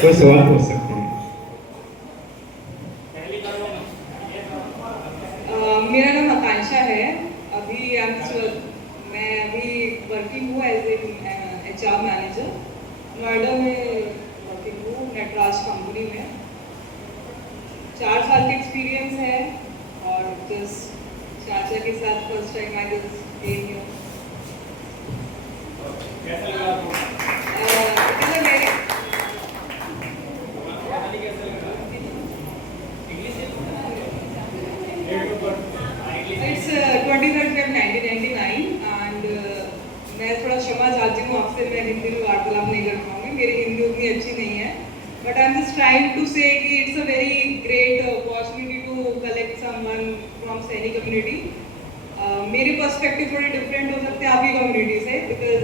कोई सवाल पूछ सकते हैं। मेरा नाम आकांक्षा है। मैं अभी वर्किंग हूँ एज HR मैनेजर नोएडा में। वर्किंग हूँ नटराज कंपनी में। 4 साल का एक्सपीरियंस है और जस्ट चाचा के साथ first time I just came here. कैसा लगा आपको? It's 23rd Feb 1999 and मैं थोड़ा क्षमा चाहती हूँ आपसे, मैं हिंदी में वार्तालाप नहीं कर पाऊंगी, मेरी हिंदी उतनी अच्छी नहीं है। But I am just trying to say कि it's a very great opportunity to collect someone from Saini community. मेरे पर्सपेक्टिव थोड़े डिफरेंट हो सकते हैं आपकी कम्युनिटी से, बिकॉज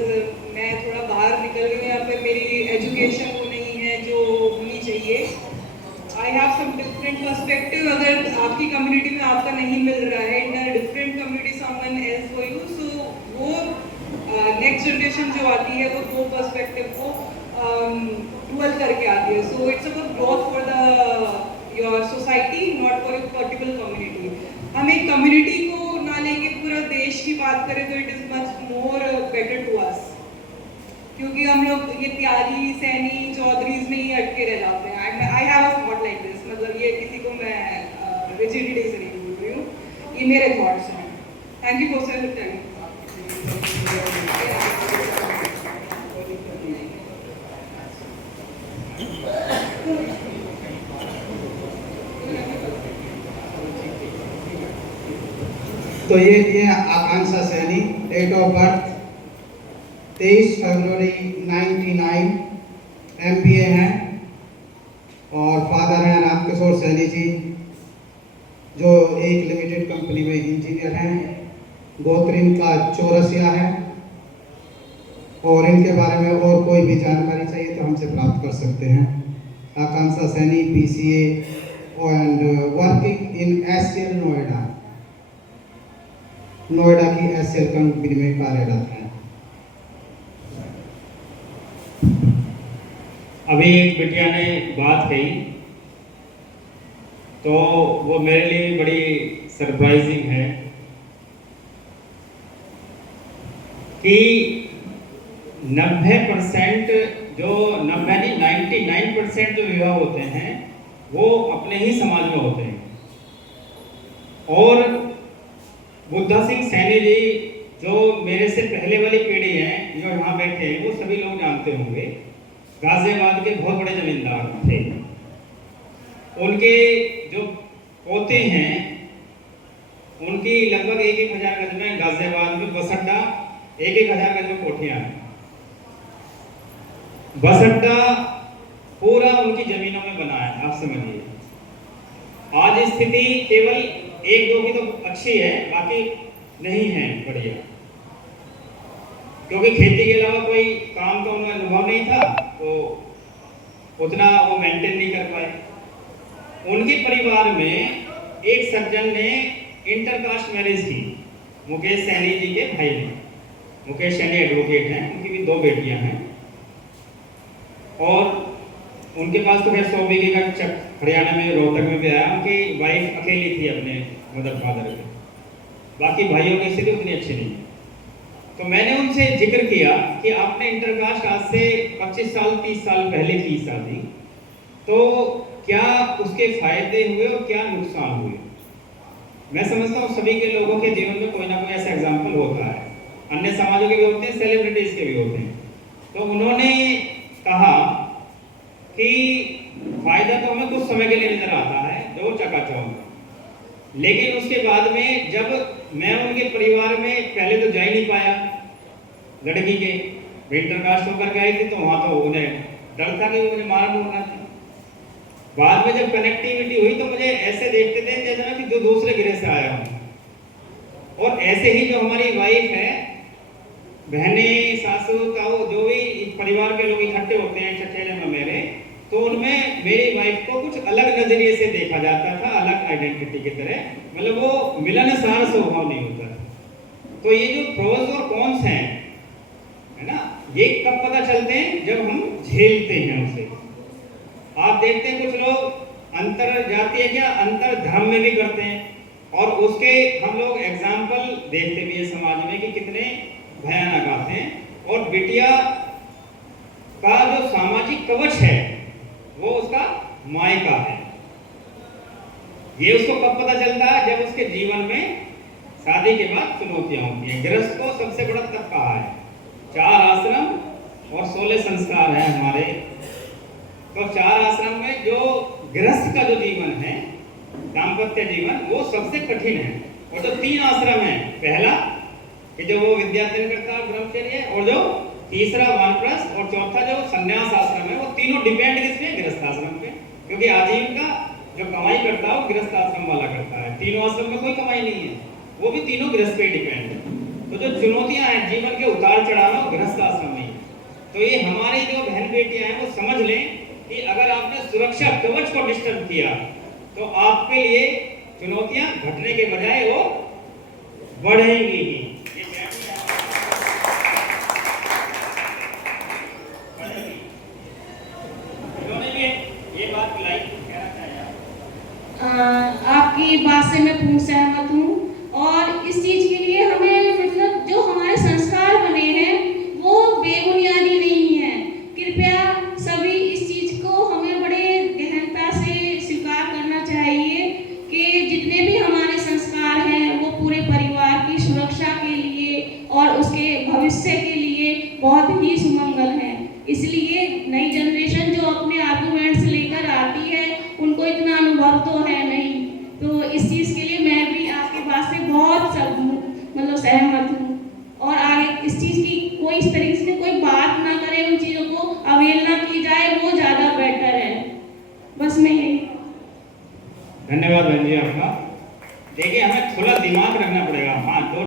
मैं थोड़ा बाहर निकल गई हूँ, या फिर मेरी एजुकेशन वो नहीं है जो होनी चाहिए। I have some different perspective. अगर आपकी कम्युनिटी में आपका नहीं मिल रहा है, in a different community someone else for you, so वो नेक्स्ट जनरेशन जो आती है वो पर्सपेक्टिव को डुअल करके आती है। So it's about growth for the your society, not for your particular community. हम एक कम्युनिटी को ना लेके पूरा देश की बात करें तो it is much more better to us, क्योंकि हम लोग ये प्यारी सैनी चौधरीज में ही अटके रह जाते हैं। I have a thought like this, मतलब ये किसी को मैं रिजिडिटी से नहीं बोल रही हूँ, ये मेरे थॉट्स हैं। Thank you for saying time. तो ये Akanksha Saini, date of birth 23 फरवरी 99, MBA हैं और फादर हैं रामकिशोर सैनी जी, जो एक लिमिटेड कंपनी में इंजीनियर हैं। गोत्र इनका चौरसिया है और इनके बारे में और कोई भी जानकारी चाहिए तो हमसे प्राप्त कर सकते हैं। Akanksha Saini PCA and working in SCL Noida की SCL कंपनी में कार्यरत हैं। अभी एक बिटिया ने बात कही तो वो मेरे लिए बड़ी सरप्राइजिंग है कि 90% जो 90 नहीं 99% जो विवाह होते हैं वो अपने ही समाज में होते हैं। और बुद्धा सिंह सैनी जी जो मेरे से पहले वाली पीढ़ी है जो यहाँ बैठे हैं, वो सभी लोग जानते होंगे, गाजियाबाद के बहुत बड़े जमींदार थे। उनके जो पोते हैं उनकी लगभग 1,000 गज में गाजियाबाद में बस अड्डा, 1,000 गज में कोठियां हैं। बस अड्डा पूरा उनकी जमीनों में बना है, आप समझिए। आज स्थिति केवल 1-2 की तो अच्छी है, बाकी नहीं है बढ़िया, क्योंकि खेती के अलावा कोई काम तो उनका अनुभव नहीं था, तो उतना वो मेंटेन नहीं कर पाए। उनके परिवार में एक सज्जन ने इंटरकास्ट मैरिज की, मुकेश सैनी जी के भाई ने। मुकेश सैनी एडवोकेट हैं, उनकी भी 2 बेटियां हैं और उनके पास तो खैर 100 बीघे का चक हरियाणा में रोहतक में भी आया। उनकी वाइफ अकेली थी अपने मदर फादर के, बाकी भाइयों की स्थिति उतनी अच्छी नहीं। तो मैंने उनसे जिक्र किया कि आपने इंटरकास्ट आज से 25 साल 30 साल पहले की शादी, तो क्या उसके फायदे हुए और क्या नुकसान हुए। मैं समझता हूँ सभी के लोगों के जीवन में कोई ना कोई ऐसा एग्जाम्पल होता है, अन्य समाजों के भी होते हैं, सेलिब्रिटीज के भी होते हैं। तो उन्होंने कहा कि फायदा तो हमें कुछ समय के लिए नजर आता है, जो चकाचौंध, लेकिन उसके बाद में जब मैं उनके परिवार में पहले तो जा ही नहीं पाया, लड़की के इंटरकास्ट होकर गई थी, तो वहां तो उन्हें डर था कि वो मुझे मारा मुर्गा था। बाद में जब कनेक्टिविटी हुई तो मुझे ऐसे देखते थे जैसे कि जो दूसरे गृह से आया हूं। और ऐसे ही जो हमारी वाइफ है, बहने, सासू, ताऊ, जो भी परिवार के लोग इकट्ठे होते हैं चचेरे में मेरे, तो उनमें मेरी वाइफ को कुछ अलग नजरिए से देखा जाता था, अलग आइडेंटिटी की तरह, मतलब वो मिलनसार स्वभाव नहीं होता। तो ये जो प्रोज और कॉन्स हैं, है ना, ये कब पता चलते हैं जब हम झेलते हैं उसे। आप देखते हैं कुछ लोग अंतर जातीय क्या अंतर धर्म में भी करते हैं, और उसके हम लोग एग्जाम्पल देखते भी हैं समाज में कि कितने भयानक आते हैं। और बिटिया का जो सामाजिक कवच है वो उसका मायका है। ये उसको कब पता चलता है? जब उसके जीवन में शादी के बाद चुनौतियां होती हैं। गृहस्थ को सबसे बड़ा तप कहा है, 4 आश्रम और 16 संस्कार है हमारे। तो 4 आश्रम में जो गृहस्थ का जो जीवन है, दाम्पत्य जीवन, वो सबसे कठिन है। और जो 3 आश्रम है, पहला कि जो वो विद्याध्ययन करता है ब्रह्मचर्य, और जो तीसरा वानप्रस्थ, और चौथा जो संन्यास आश्रम है, वो तीनों डिपेंड किस पे? गृहस्थ आश्रम पे। क्योंकि आजीविका जो कमाई करता है वो गृहस्थ आश्रम वाला करता है। तीनों आश्रम में कोई कमाई नहीं है, वो भी तीनों गृहस्थ पे डिपेंड है। तो जो चुनौतियां हैं जीवन के उतार चढ़ाव में, वो गृहस्थ आश्रम में ही है। तो ये हमारी जो बहन बेटियां हैं वो समझ लें कि अगर आपने सुरक्षा कवच को डिस्टर्ब किया तो आपके लिए चुनौतियां घटने के बजाय वो बढ़ेंगी ही। ये बात कहना चाहिए। आपकी बात से मैं पूर्ण सहमत हूँ, और इस चीज के लिए हमें मतलब जो हमारे संस्कार बने हैं वो बेबुनियादी नहीं है। कृपया सभी इस चीज को हमें बड़े गहनता से स्वीकार करना चाहिए कि जितने भी हमारे संस्कार हैं वो पूरे परिवार की सुरक्षा के लिए और उसके भविष्य के लिए बहुत ही सुमंगल है। इसलिए नई जनरेशन जो अपने आर्गुमेंट्स लेकर आती है उनको इतना अनुभव तो है नहीं। तो इस चीज़ के लिए मैं भी आपकी बात से बहुत मतलब सहमत हूँ, और आगे इस चीज़ की कोई इस तरीके से कोई बात ना करे, उन चीज़ों को अवहेलना की जाए, वो ज़्यादा बेटर है। बस मैं यही। धन्यवाद बहन जी आपका। देखिए हमें थोड़ा दिमाग रखना पड़ेगा। हाँ,